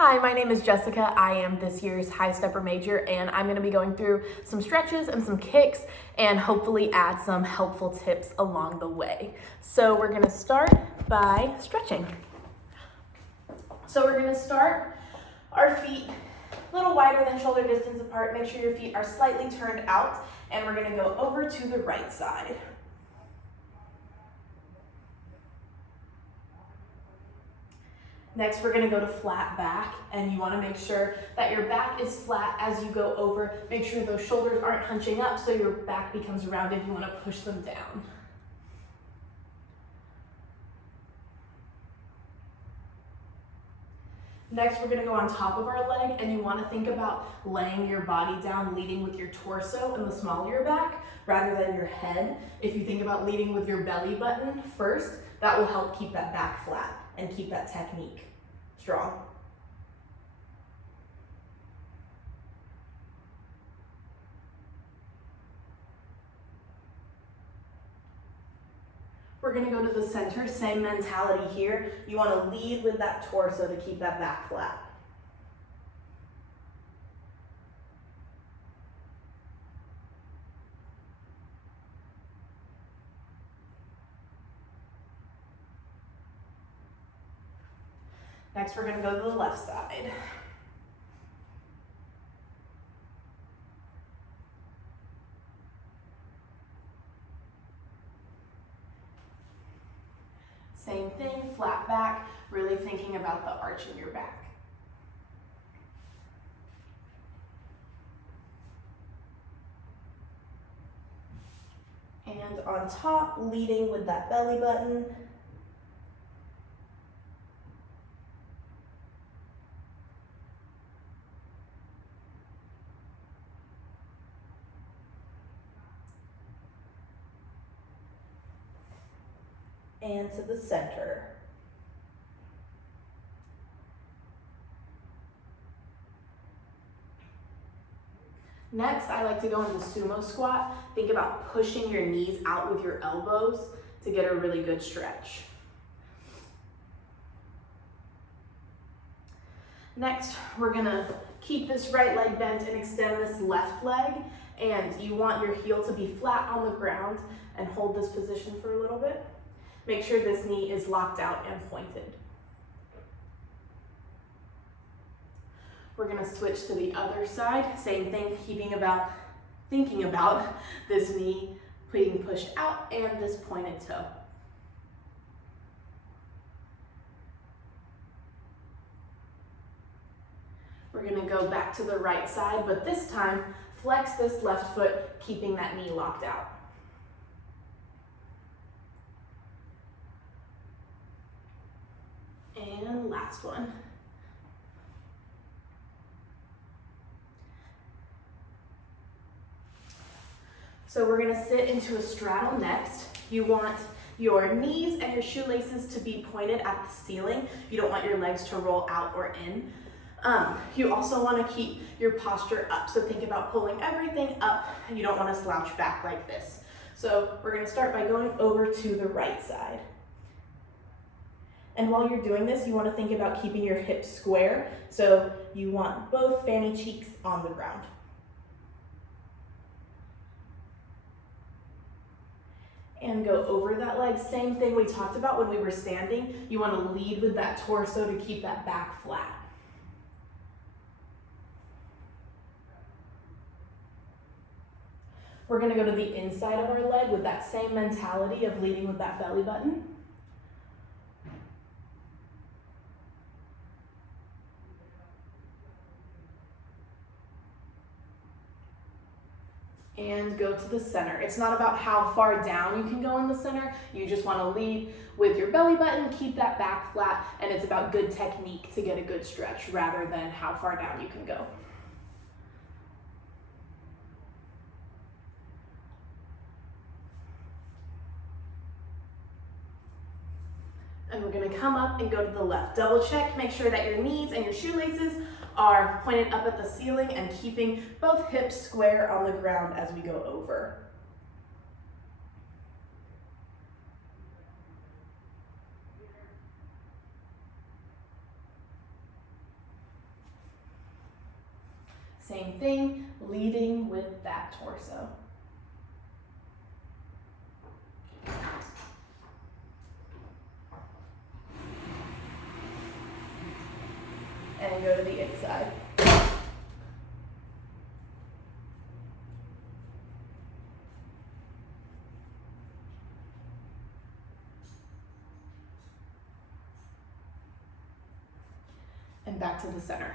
Hi, my name is Jessica. I am this year's high stepper major, and I'm going to be going through some stretches and some kicks and hopefully add some helpful tips along the way. So we're going to start by stretching. So we're going to start our feet a little wider than shoulder distance apart. Make sure your feet are slightly turned out, and we're going to go over to the right side. Next, we're going to go to flat back, and you want to make sure that your back is flat as you go over. Make sure those shoulders aren't hunching up so your back becomes rounded. You want to push them down. Next, we're going to go on top of our leg, and you want to think about laying your body down, leading with your torso and the small of your back rather than your head. If you think about leading with your belly button first, that will help keep that back flat and keep that technique strong. We're going to go to the center, same mentality here. You want to lead with that torso to keep that back flat. Next, we're going to go to the left side. Same thing, flat back, really thinking about the arch in your back. And on top, leading with that belly button. And to the center. Next, I like to go into sumo squat. Think about pushing your knees out with your elbows to get a really good stretch. Next, we're gonna keep this right leg bent and extend this left leg, and you want your heel to be flat on the ground and hold this position for a little bit. Make sure this knee is locked out and pointed. We're going to switch to the other side. Same thing, thinking about this knee being pushed out and this pointed toe. We're going to go back to the right side, but this time flex this left foot, keeping that knee locked out. And last one. So we're going to sit into a straddle next. You want your knees and your shoelaces to be pointed at the ceiling. You don't want your legs to roll out or in. You also want to keep your posture up. So think about pulling everything up, and you don't want to slouch back like this. So we're going to start by going over to the right side. And while you're doing this, you want to think about keeping your hips square. So you want both fanny cheeks on the ground. And go over that leg. Same thing we talked about when we were standing. You want to lead with that torso to keep that back flat. We're going to go to the inside of our leg with that same mentality of leading with that belly button. And go to the center. It's not about how far down you can go in the center. You just want to lead with your belly button, keep that back flat, and it's about good technique to get a good stretch rather than how far down you can go. And we're going to come up and go to the left. Double check, make sure that your knees and your shoelaces are pointed up at the ceiling and keeping both hips square on the ground as we go over. Same thing, leading with that torso. And go to the inside. And back to the center.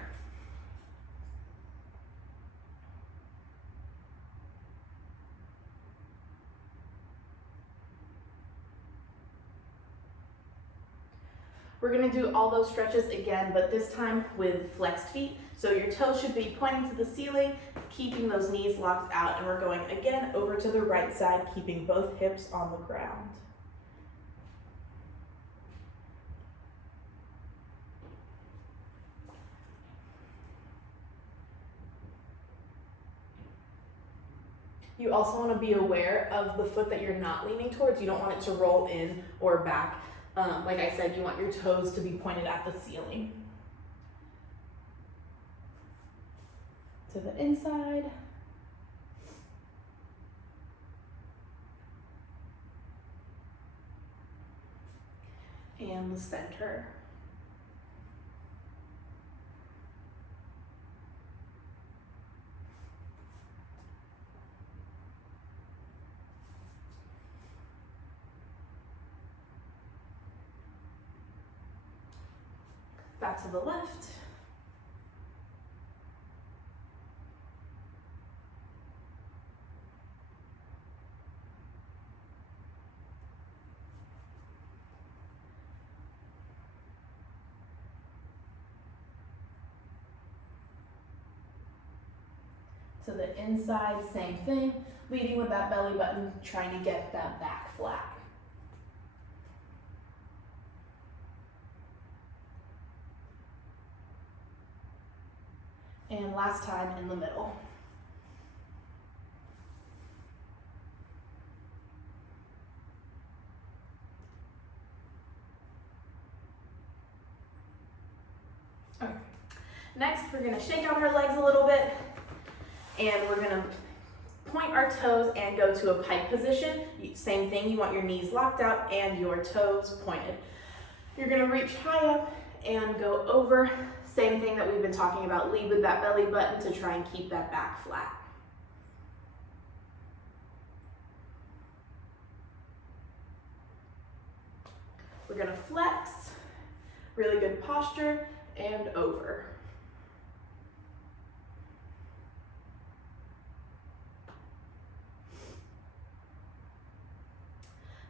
We're gonna do all those stretches again, but this time with flexed feet. So your toes should be pointing to the ceiling, keeping those knees locked out, and we're going again over to the right side, keeping both hips on the ground. You also want to be aware of the foot that you're not leaning towards. You don't want it to roll in or back. Like I said, you want your toes to be pointed at the ceiling. To the inside. And the center. Back to the left. To the inside, same thing, leading with that belly button, trying to get that back flat. And last time in the middle. Okay. Next, we're gonna shake out our legs a little bit, and we're gonna point our toes and go to a pike position. Same thing, you want your knees locked out and your toes pointed. You're gonna reach high up and go over. Same thing that we've been talking about, lead with that belly button to try and keep that back flat. We're gonna flex, really good posture, and over.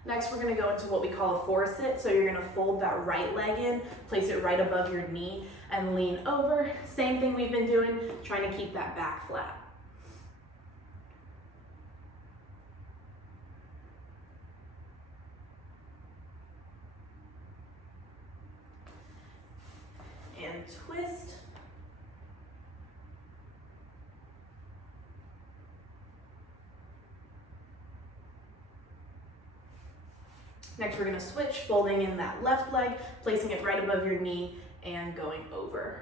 Next, we're gonna go into what we call a forward sit. So you're gonna fold that right leg in, place it right above your knee, and lean over. Same thing we've been doing, trying to keep that back flat. And twist. Next, we're gonna switch, folding in that left leg, placing it right above your knee, and going over.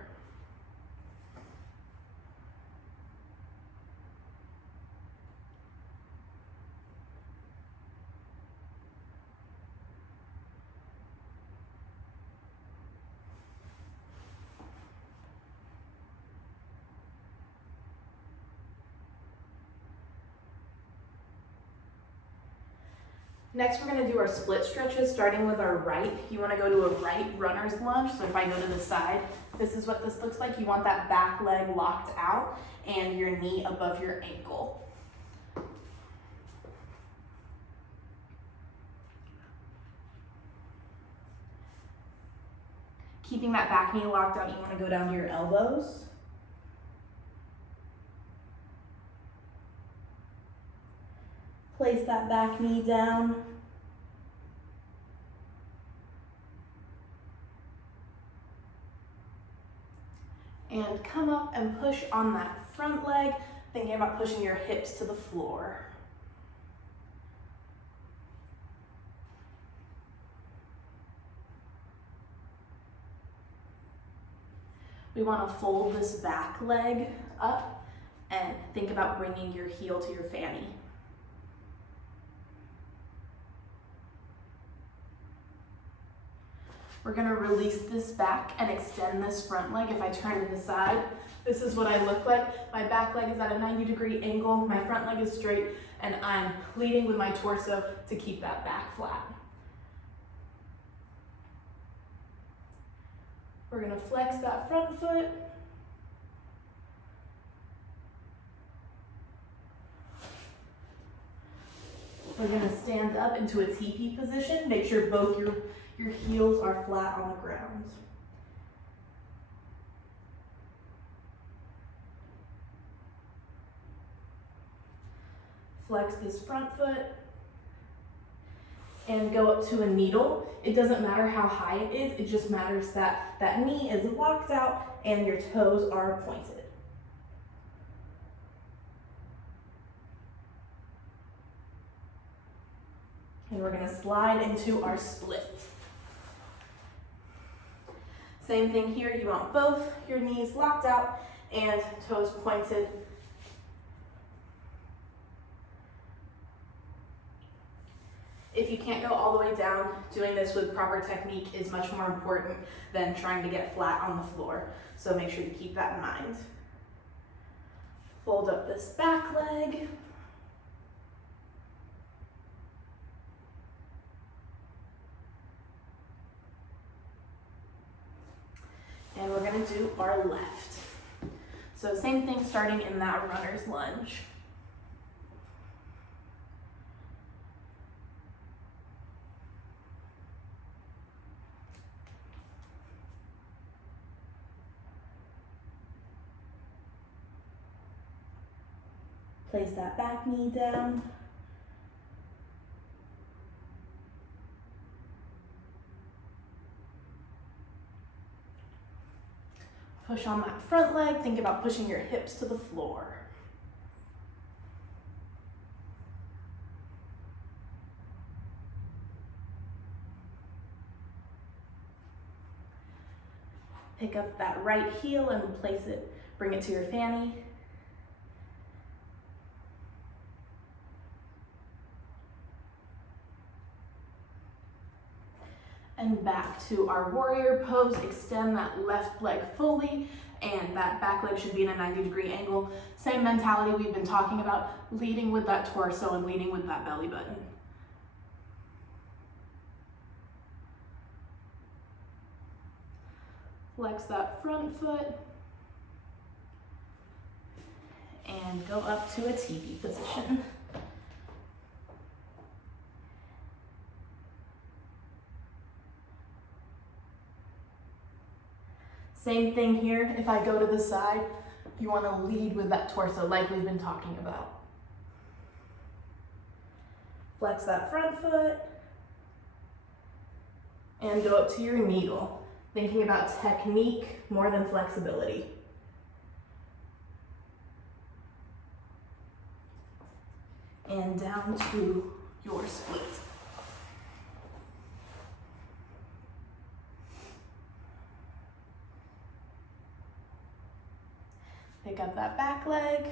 Next, we're gonna do our split stretches, starting with our right. You wanna go to a right runner's lunge. So if I go to the side, this is what this looks like. You want that back leg locked out and your knee above your ankle. Keeping that back knee locked out, you wanna go down to your elbows. Place that back knee down. And come up and push on that front leg, thinking about pushing your hips to the floor. We want to fold this back leg up And think about bringing your heel to your fanny. We're gonna release this back and extend this front leg. If I turn to the side, this is what I look like. My back leg is at a 90-degree angle, my front leg is straight, and I'm leading with my torso to keep that back flat. We're gonna flex that front foot. We're gonna stand up into a teepee position. Make sure both your heels are flat on the ground. Flex this front foot and go up to a needle. It doesn't matter how high it is, it just matters that that knee is locked out and your toes are pointed. And we're gonna slide into our split. Same thing here, you want both your knees locked out and toes pointed. If you can't go all the way down, doing this with proper technique is much more important than trying to get flat on the floor. So make sure you keep that in mind. Fold up this back leg. And we're gonna do our left. So same thing, starting in that runner's lunge. Place that back knee down. Push on that front leg. Think about pushing your hips to the floor. Pick up that right heel and place it, bring it to your fanny. And back to our warrior pose. Extend that left leg fully, and that back leg should be in a 90-degree angle. Same mentality we've been talking about, leading with that torso and leading with that belly button. Flex that front foot, and go up to a teepee position. Same thing here, if I go to the side, you want to lead with that torso like we've been talking about. Flex that front foot, and go up to your needle, thinking about technique more than flexibility. And down to your split. Pick up that back leg.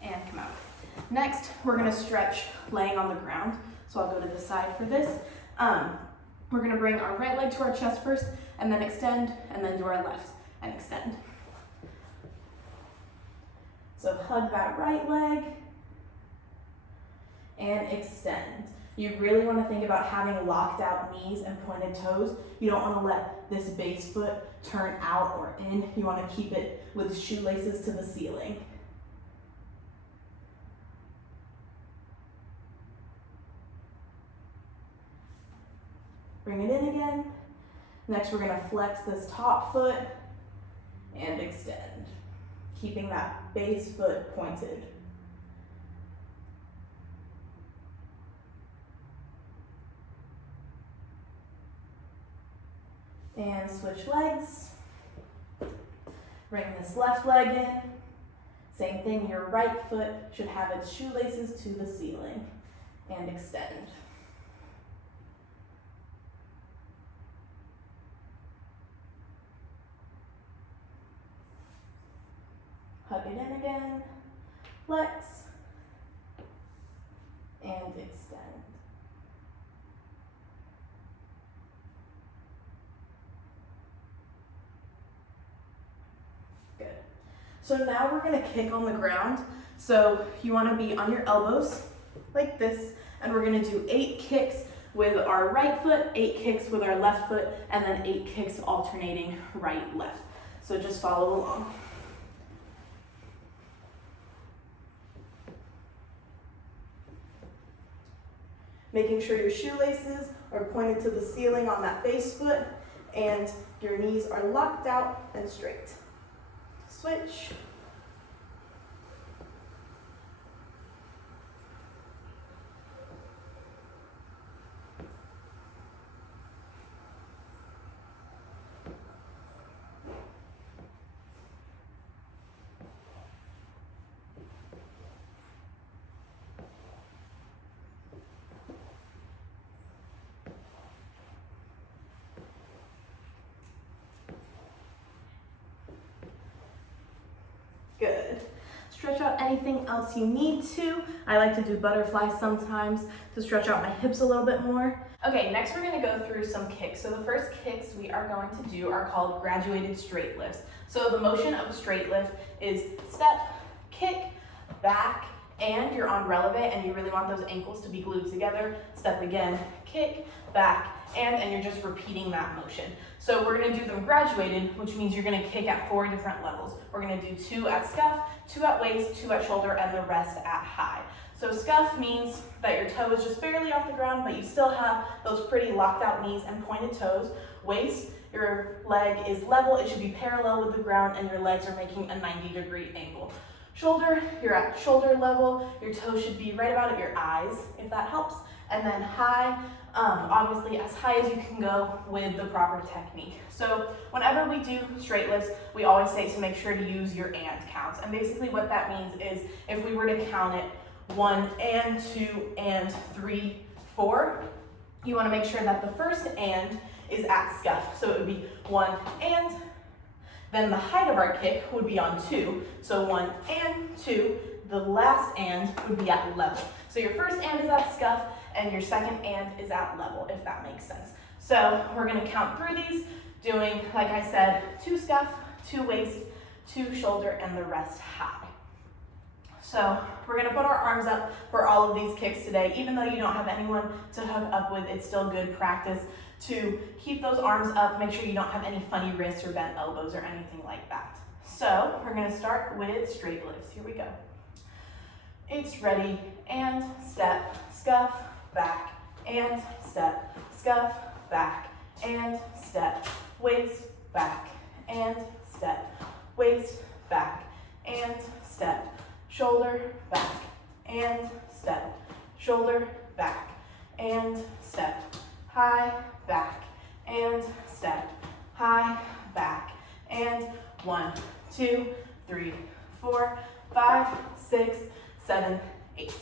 And come out. Next, we're gonna stretch laying on the ground. So I'll go to the side for this. We're gonna bring our right leg to our chest first, and then extend, and then do our left and extend. So hug that right leg and extend. You really want to think about having locked out knees and pointed toes. You don't want to let this base foot turn out or in. You want to keep it with shoelaces to the ceiling. Bring it in again. Next, we're going to flex this top foot and extend, keeping that base foot pointed. And switch legs. Bring this left leg in Same thing, your right foot should have its shoelaces to the ceiling and extend. Hug it in again, flex, and extend. Good. So now we're gonna kick on the ground. So you wanna be on your elbows like this, and we're gonna do 8 kicks with our right foot, 8 kicks with our left foot, and then 8 kicks alternating right, left. So just follow along. Making sure your shoelaces are pointed to the ceiling on that base foot and your knees are locked out and straight. Switch. Good. Stretch out anything else you need to. I like to do butterflies sometimes to stretch out my hips a little bit more. Okay, next we're gonna go through some kicks. So the first kicks we are going to do are called graduated straight lifts. So the motion of a straight lift is step, kick, back, and you're on relevant and you really want those ankles to be glued together. Step again, kick, back, and you're just repeating that motion. So we're gonna do them graduated, which means you're gonna kick at 4 different levels. We're gonna do 2 at scuff, 2 at waist, 2 at shoulder, and the rest at high. So scuff means that your toe is just barely off the ground, but you still have those pretty locked out knees and pointed toes. Waist, your leg is level, it should be parallel with the ground, and your legs are making a 90-degree angle. Shoulder, you're at shoulder level, your toes should be right about at your eyes, if that helps. And then high, obviously as high as you can go with the proper technique. So whenever we do straight lifts, we always say to make sure to use your and counts. And basically what that means is if we were to count it 1 and 2 and 3, 4, you want to make sure that the first and is at scuff. So it would be 1 and, then the height of our kick would be on 2. So 1 and 2, the last and would be at level. So your first and is at scuff, and your second and is at level, if that makes sense. So we're gonna count through these, doing, like I said, 2 scuff, 2 waist, 2 shoulder, and the rest high. So we're gonna put our arms up for all of these kicks today. Even though you don't have anyone to hook up with, it's still good practice to keep those arms up, make sure you don't have any funny wrists or bent elbows or anything like that. So we're gonna start with straight lifts. Here we go. It's ready, and step, scuff, back, and step, scuff, back, and step, waist, back, and step, waist, back, and step, shoulder, back, and step, shoulder, back, and step, high, back, and step, high, back, and 1, 2, 3, 4, 5, 6, 7, 8.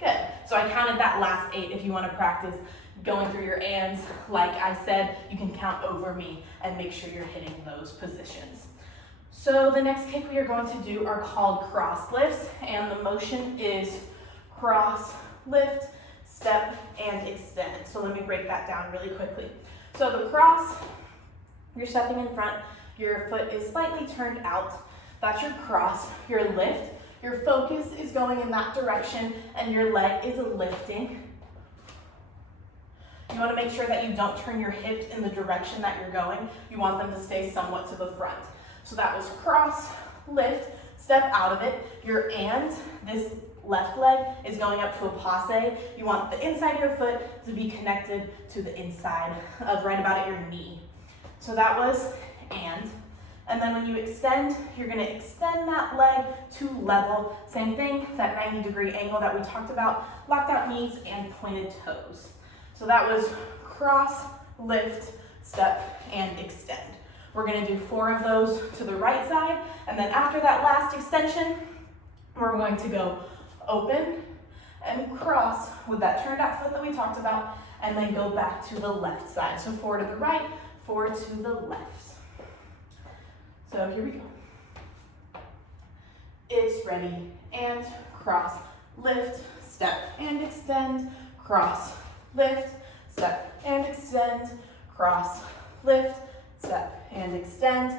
Good. So I counted that last 8 if you want to practice going through your ands. Like I said, you can count over me and make sure you're hitting those positions. So the next kick we are going to do are called cross lifts, and the motion is cross, lift, step, and extend. So let me break that down really quickly. So the cross, you're stepping in front, your foot is slightly turned out. That's your cross. Your lift, your focus is going in that direction and your leg is lifting. You want to make sure that you don't turn your hips in the direction that you're going. You want them to stay somewhat to the front. So that was cross, lift, step out of it. Your and, this left leg is going up to a passe. You want the inside of your foot to be connected to the inside of right about at your knee. So that was and then when you extend, you're gonna extend that leg to level. Same thing, that 90-degree angle that we talked about, locked out knees and pointed toes. So that was cross, lift, step, and extend. We're gonna do 4 of those to the right side, and then after that last extension, going to go open and cross with that turned out foot that we talked about, and then go back to the left side. So 4 to the right, 4 to the left. So here we go. It's ready, and cross, lift, step, and extend, cross, lift, step, and extend, cross, lift, step, and extend.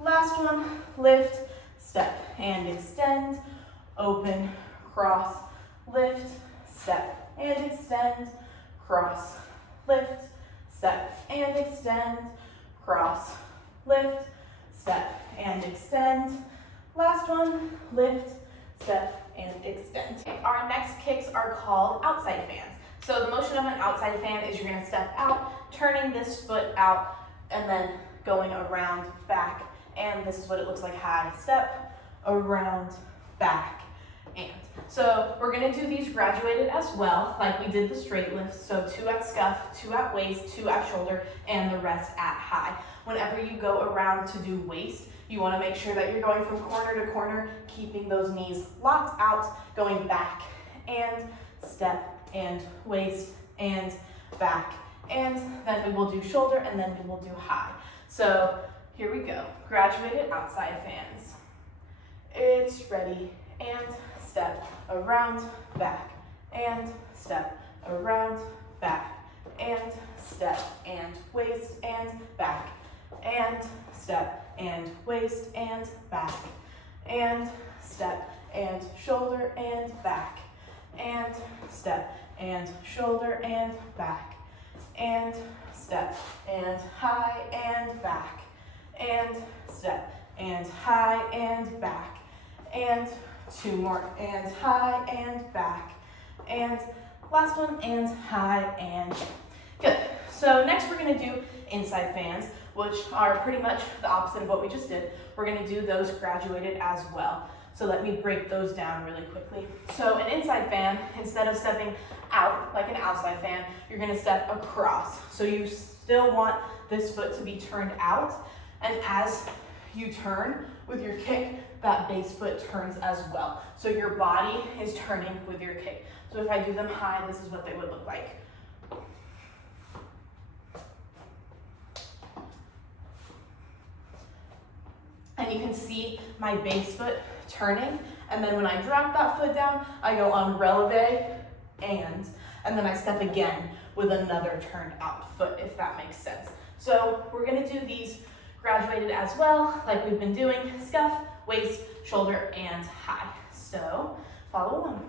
Last one, lift, step, and extend, open, cross, lift, step, and extend, cross, lift, step, and extend, cross, lift, step, and extend. Last one, lift, step, and extend. Okay, our next kicks are called outside fans. So the motion of an outside fan is you're gonna step out, turning this foot out, and then going around, back, and this is what it looks like: high step, around, back, and. So we're gonna do these graduated as well, like we did the straight lifts. So 2 at scuff, 2 at waist, 2 at shoulder, and the rest at high. Whenever you go around to do waist, you wanna make sure that you're going from corner to corner, keeping those knees locked out, going back, and step, and waist, and back. And then we will do shoulder, and then we will do high. So here we go, graduated outside fans. It's ready, and step, around, back, and step, around, back, and step, and waist, and back, and step, and waist, and back, and step, and shoulder, and back, and step, and shoulder, and back, and step, and high, and back, and step, and high, and back, and 2 more, and high, and back, and last one, and high, and good. So next we're gonna do inside fans, which are pretty much the opposite of what we just did. We're gonna do those graduated as well. So let me break those down really quickly. So an inside fan, instead of stepping out like an outside fan, you're gonna step across. So you still want this foot to be turned out, and as you turn with your kick, that base foot turns as well. So your body is turning with your kick. So if I do them high, this is what they would look like. And you can see my base foot turning, and then when I drop that foot down, I go on releve, and then I step again with another turned out foot, if that makes sense. So we're gonna do these graduated as well, like we've been doing: scuff, waist, shoulder, and high. So follow along.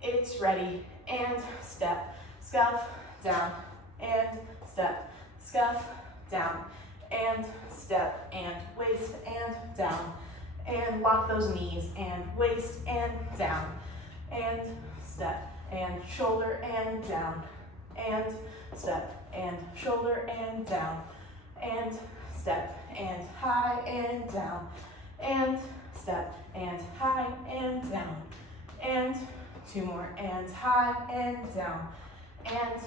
It's ready, and step, scuff, down, and step, scuff, down, and step, and waist, and down, and lock those knees, and waist, and down, and step, and shoulder, and down, and step, and shoulder, and down, and step, and high, and down, and step, and high, and down, and 2 more, and high, and down, and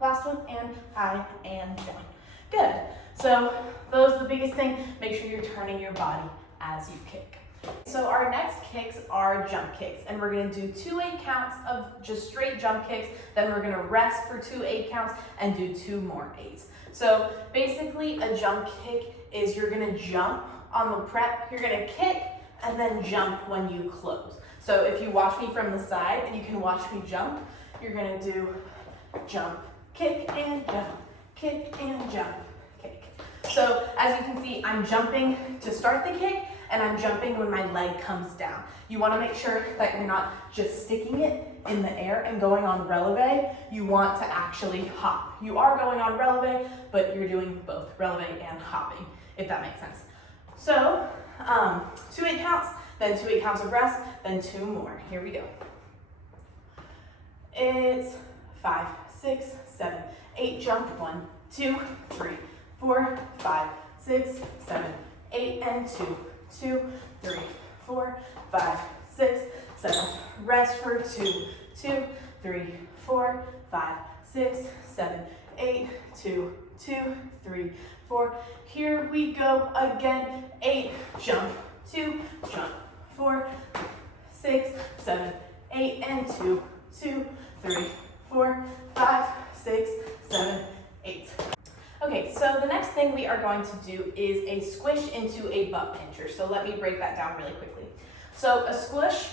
last one, and high, and down. Good. So those are the biggest thing. Make sure you're turning your body as you kick. So our next kicks are jump kicks, and we're gonna do 2 8 counts of just straight jump kicks. Then we're gonna rest for 2 8 counts and do 2 more 8s. So basically a jump kick is you're gonna jump on the prep, you're gonna kick, and then jump when you close. So if you watch me from the side and you can watch me jump, you're gonna do jump, kick, and jump, kick, and jump, kick. So as you can see, I'm jumping to start the kick, and I'm jumping when my leg comes down. You wanna make sure that you're not just sticking it in the air and going on releve. You want to actually hop. You are going on releve, but you're doing both releve and hopping, if that makes sense. So 2 8 counts, then 2 8 counts of rest, then 2 more. Here we go. It's 5, 6, 7, 8, jump, 1, 2, 3, 4, 5, 6, 7, 8, and 2, 2, 3, 4, 5, 6, 7, rest for 2, 2, 3, 4, 5, 6, 7, 8, 2, 2, 3, 4. Here we go again. 8, jump, 2, jump, 4, 3, 8, and 2, 2, 3, 4, 5, 6, 7, 8. Okay, so the next thing we are going to do is a squish into a butt pincher. So let me break that down really quickly. So a squish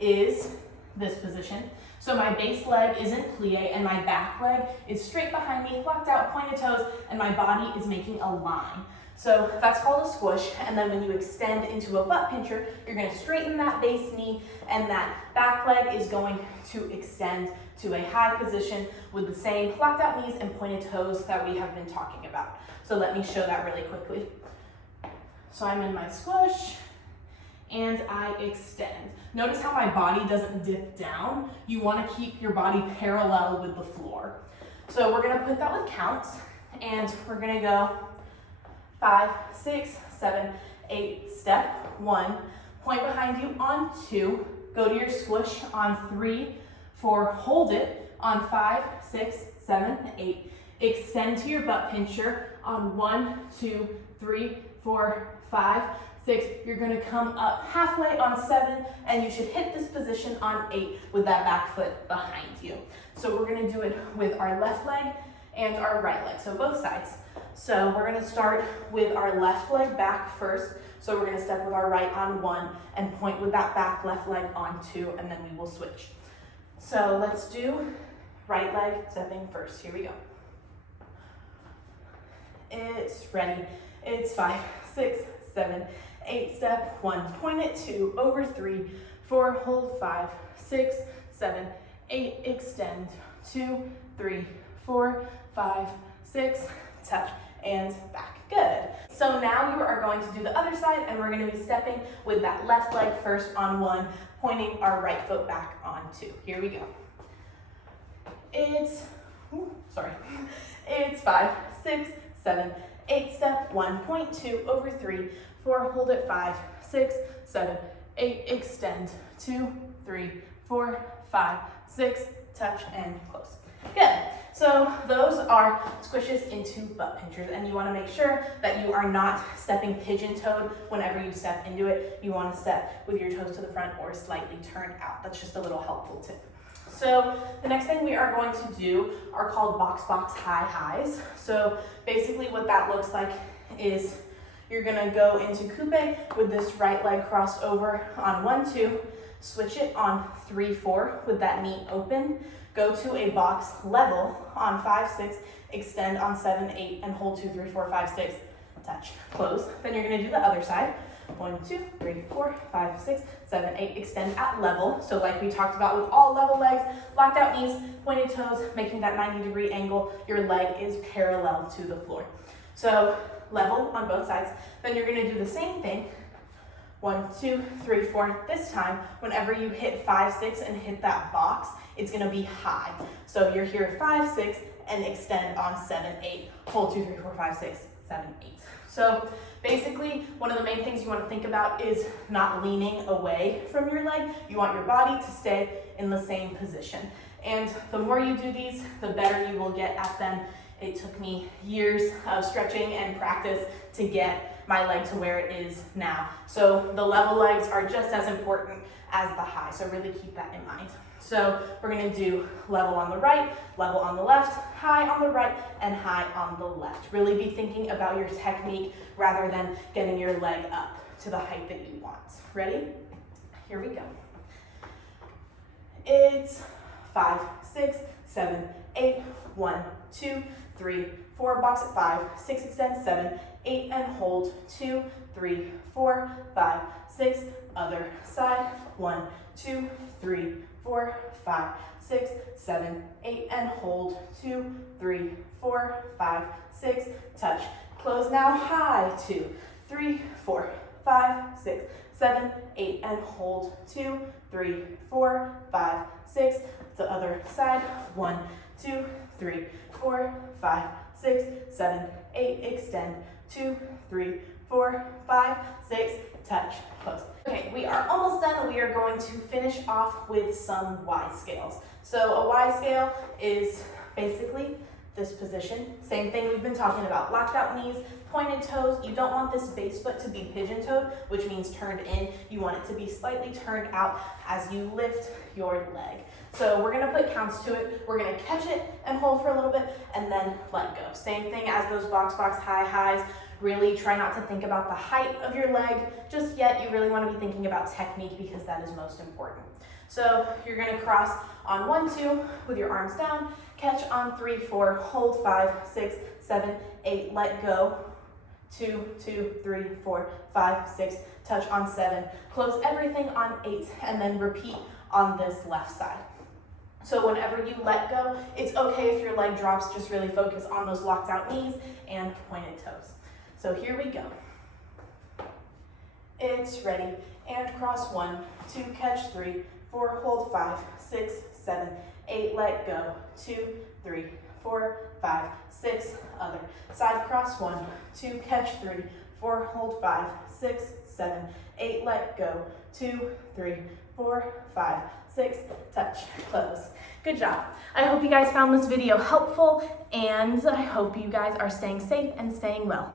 is this position. So my base leg is in plie and my back leg is straight behind me, locked out, pointed toes, and my body is making a line. So that's called a squish, and then when you extend into a butt pincher, you're going to straighten that base knee, and that back leg is going to extend to a high position with the same locked out knees and pointed toes that we have been talking about. So let me show that really quickly. So I'm in my squish, and I extend. Notice how my body doesn't dip down. You want to keep your body parallel with the floor. So we're going to put that with counts, and we're going to go 5, 6, 7, 8, step 1, point behind you on 2, go to your squish on 3, 4, hold it on 5, 6, 7, 8, extend to your butt pincher on 1, 2, 3, 4, 5, 6, you're going to come up halfway on 7, and you should hit this position on 8 with that back foot behind you. So we're going to do it with our left leg and our right leg, so both sides. So we're going to start with our left leg back first. So we're going to step with our right on 1 and point with that back left leg on 2, and then we will switch. So let's do right leg stepping first. Here we go. It's ready. It's 5, 6, 7, 8, step 1, point it 2, over 3, 4, hold 5, 6, 7, 8, extend 2, 3, 4, 5, 6, touch, and back. Good. So now you are going to do the other side, and we're going to be stepping with that left leg first on 1, pointing our right foot back on 2. Here we go. It's 5, 6, 7, 8, step 1, point 2, over 3, 4, hold it 5, 6, 7, 8, extend 2, 3, 4, 5, 6, touch, and close. Good. So those are squishes into butt pinchers, and you want to make sure that you are not stepping pigeon-toed whenever you step into it. You want to step with your toes to the front or slightly turned out. That's just a little helpful tip. So the next thing we are going to do are called box high highs. So basically what that looks like is you're going to go into coupe with this right leg crossed over on 1, 2, switch it on 3, 4 with that knee open. Go to a box level on 5, 6, extend on 7, 8, and hold 2, 3, 4, 5, 6, touch, close. Then you're going to do the other side. 1, 2, 3, 4, 5, 6, 7, 8, extend at level. So like we talked about with all level legs, locked out knees, pointed toes, making that 90-degree angle. Your leg is parallel to the floor. So level on both sides. Then you're going to do the same thing. 1, 2, 3, 4. This time, whenever you hit 5, 6 and hit that box, it's going to be high. So you're here at 5, 6 and extend on 7, 8. Hold 2, 3, 4, 5, 6, 7, 8. So basically, one of the main things you want to think about is not leaning away from your leg. You want your body to stay in the same position. And the more you do these, the better you will get at them. It took me years of stretching and practice to get my leg to where it is now. So the level legs are just as important as the high, so really keep that in mind. So we're going to do level on the right, level on the left, high on the right, and high on the left. Really be thinking about your technique rather than getting your leg up to the height that you want. Ready? Here we go. It's 5, 6, 7, 8, 1, 2, 3, 4, box at 5, 6, extend, 7, 8, and hold, 2, 3, 4, 5, 6, other side, 1, 2, 3, 4, 5, 6, 7, 8, and hold, 2, 3, 4, 5, 6, touch, close now, high, 2, 3, 4, 5, 6, 7, 8, and hold, 2, 3, 4, 5, 6, the other side, 1, 2, 3, 4, 5, 6, 7, 8, extend, 2, 3, 4, 5, 6, touch, close. Okay, we are almost done. We are going to finish off with some Y scales. So a Y scale is basically this position. Same thing we've been talking about. Locked out knees, pointed toes. You don't want this base foot to be pigeon-toed, which means turned in. You want it to be slightly turned out as you lift your leg. So we're gonna put counts to it. We're gonna catch it and hold for a little bit and then let go. Same thing as those box high highs. Really try not to think about the height of your leg just yet. You really want to be thinking about technique because that is most important. So you're going to cross on 1, 2 with your arms down, catch on 3, 4, hold 5, 6, 7, 8, let go. 2, 2, 3, 4, 5, 6, touch on 7, close everything on 8, and then repeat on this left side. So whenever you let go, it's okay if your leg drops, just really focus on those locked out knees and pointed toes. So here we go. It's ready. And cross 1, 2, catch 3, 4, hold 5, 6, 7, 8, let go. 2, 3, 4, 5, 6, other. Side cross 1, 2, catch 3, 4, hold 5, 6, 7, 8, let go. 2, 3, 4, 5, 6, touch, close. Good job. I hope you guys found this video helpful, and I hope you guys are staying safe and staying well.